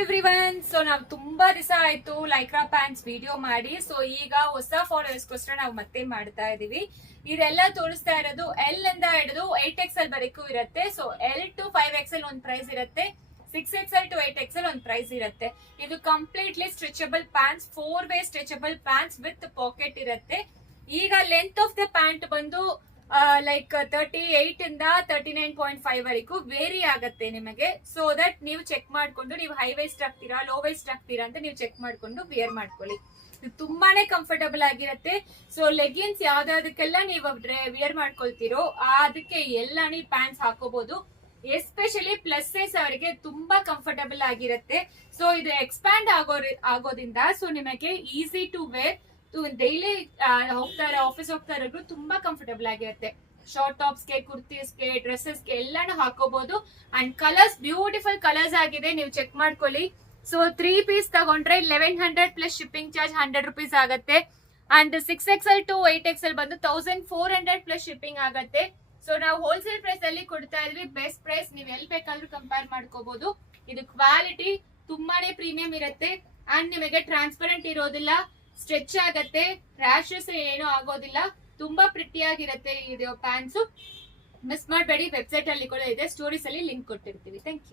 Everyone. So ನಾವು ತುಂಬಾ ದಿವಸ ಆಯ್ತು ಲೈಕ್ರಾ ಪ್ಯಾಂಟ್ಸ್ ವಿಡಿಯೋ ಮಾಡಿ. ಸೊ ಈಗ ಹೊಸ ಫಾಲೋವರ್ಸ್ಗೋಸ್ಕರ ನಾವು ಮತ್ತೆ ಮಾಡ್ತಾ ಇದೀವಿ. ಇದೆಲ್ಲ ತೋರಿಸ್ತಾ ಇರೋದು ಎಲ್ ಇಂದ ಹಿಡಿದು 8XL ವರೆಗೂ ಇರುತ್ತೆ. ಸೊ L to 5XL ಒಂದ್ ಪ್ರೈಸ್ ಇರುತ್ತೆ, 6XL to 8XL ಒಂದ್ ಪ್ರೈಸ್ ಇರುತ್ತೆ. ಇದು ಕಂಪ್ಲೀಟ್ಲಿ ಸ್ಟ್ರೆಚಬಲ್ ಪ್ಯಾಂಟ್ಸ್, 4-ವೇ ಸ್ಟ್ರೆಚಬಲ್ ಪ್ಯಾಂಟ್ಸ್ ವಿತ್ ಪಾಕೆಟ್ ಇರುತ್ತೆ. ಈಗ ಲೆಂತ್ ಆಫ್ ದ ಪ್ಯಾಂಟ್ ಬಂದು ಲೈಕ್ 38 ಇಂದ 39.5 ವರೆಗೂ ವೇರಿ ಆಗತ್ತೆ ನಿಮಗೆ. ಸೊ ದಟ್ ನೀವು ಚೆಕ್ ಮಾಡ್ಕೊಂಡು ನೀವು ಹೈ ವೇಸ್ಟ್ ಆಗ್ತೀರಾ ಲೋ ವೇಸ್ಟ್ ಆಗ್ತೀರಾ ಅಂತ ನೀವು ಚೆಕ್ ಮಾಡ್ಕೊಂಡು ವೇರ್ ಮಾಡ್ಕೊಳ್ಳಿ. ತುಂಬಾನೇ ಕಂಫರ್ಟಬಲ್ ಆಗಿರುತ್ತೆ. ಸೊ ಲೆಗಿನ್ಸ್ ಯಾವ್ದಾದಕ್ಕೆಲ್ಲ ನೀವು ವೇರ್ ಮಾಡ್ಕೊಳ್ತೀರೋ ಅದಕ್ಕೆ ಎಲ್ಲ ನೀವು ಪ್ಯಾಂಟ್ಸ್ ಹಾಕೋಬಹುದು. ಎಸ್ಪೆಷಲಿ ಪ್ಲಸ್ ಸೈಜ್ ಅವರಿಗೆ ತುಂಬಾ ಕಂಫರ್ಟಬಲ್ ಆಗಿರುತ್ತೆ. ಸೊ ಇದು ಎಕ್ಸ್ಪ್ಯಾಂಡ್ ಆಗೋದ್ರಿಂದ ಸೊ ನಿಮಗೆ ಈಸಿ ಟು ವೇರ್, ಡೈಲಿ ಹೋಗ್ತಾರೆ ಆಫೀಸ್ ಹೋಗ್ತಾ ಇರೋರು ತುಂಬಾ ಕಂಫರ್ಟಬಲ್ ಆಗಿರುತ್ತೆ. ಶಾರ್ಟ್ ಟಾಪ್ಸ್ಗೆ, ಕುರ್ತೀಸ್ಗೆ, ಡ್ರೆಸ್ಸಸ್ಗೆ ಎಲ್ಲಾನು ಹಾಕೋಬಹುದು. ಅಂಡ್ ಕಲರ್ಸ್ ಬ್ಯೂಟಿಫುಲ್ ಕಲರ್ಸ್ ಆಗಿದೆ, ನೀವು ಚೆಕ್ ಮಾಡ್ಕೊಳ್ಳಿ. ಸೊ 3 ಪೀಸ್ ತಗೊಂಡ್ರೆ 1100 ಪ್ಲಸ್ ಶಿಪ್ಪಿಂಗ್ ಚಾರ್ಜ್ 100 rupees ಆಗುತ್ತೆ. ಅಂಡ್ 6XL to 8XL ಬಂದು 1400 ಪ್ಲಸ್ ಶಿಪ್ಪಿಂಗ್ ಆಗುತ್ತೆ. ಸೊ ನಾವು ಹೋಲ್ಸೇಲ್ ಪ್ರೈಸ್ ಅಲ್ಲಿ ಕೊಡ್ತಾ ಇದ್ವಿ, ಬೆಸ್ಟ್ ಪ್ರೈಸ್. ನೀವು ಎಲ್ಲಿ ಬೇಕಾದ್ರೂ ಕಂಪೇರ್ ಮಾಡ್ಕೋಬಹುದು. ಇದು ಕ್ವಾಲಿಟಿ ತುಂಬಾನೇ ಪ್ರೀಮಿಯಂ ಇರುತ್ತೆ. ಅಂಡ್ ನಿಮಗೆ ಟ್ರಾನ್ಸ್ಪರೆಂಟ್ ಇರೋದಿಲ್ಲ, ಸ್ಟ್ರೆಚ್ ಆಗತ್ತೆ, ರ್ಯಾಶಸ್ ಏನೂ ಆಗೋದಿಲ್ಲ. ತುಂಬಾ ಪ್ರಿಟಿ ಆಗಿರುತ್ತೆ ಇದು ಪ್ಯಾಂಟ್ಸ್. ಮಿಸ್ ಮಾಡಬೇಡಿ. ವೆಬ್ಸೈಟ್ ಅಲ್ಲಿ ಕೂಡ ಇದೆ, ಸ್ಟೋರೀಸ್ ಅಲ್ಲಿ ಲಿಂಕ್ ಕೊಟ್ಟಿರ್ತೀವಿ. Thank you.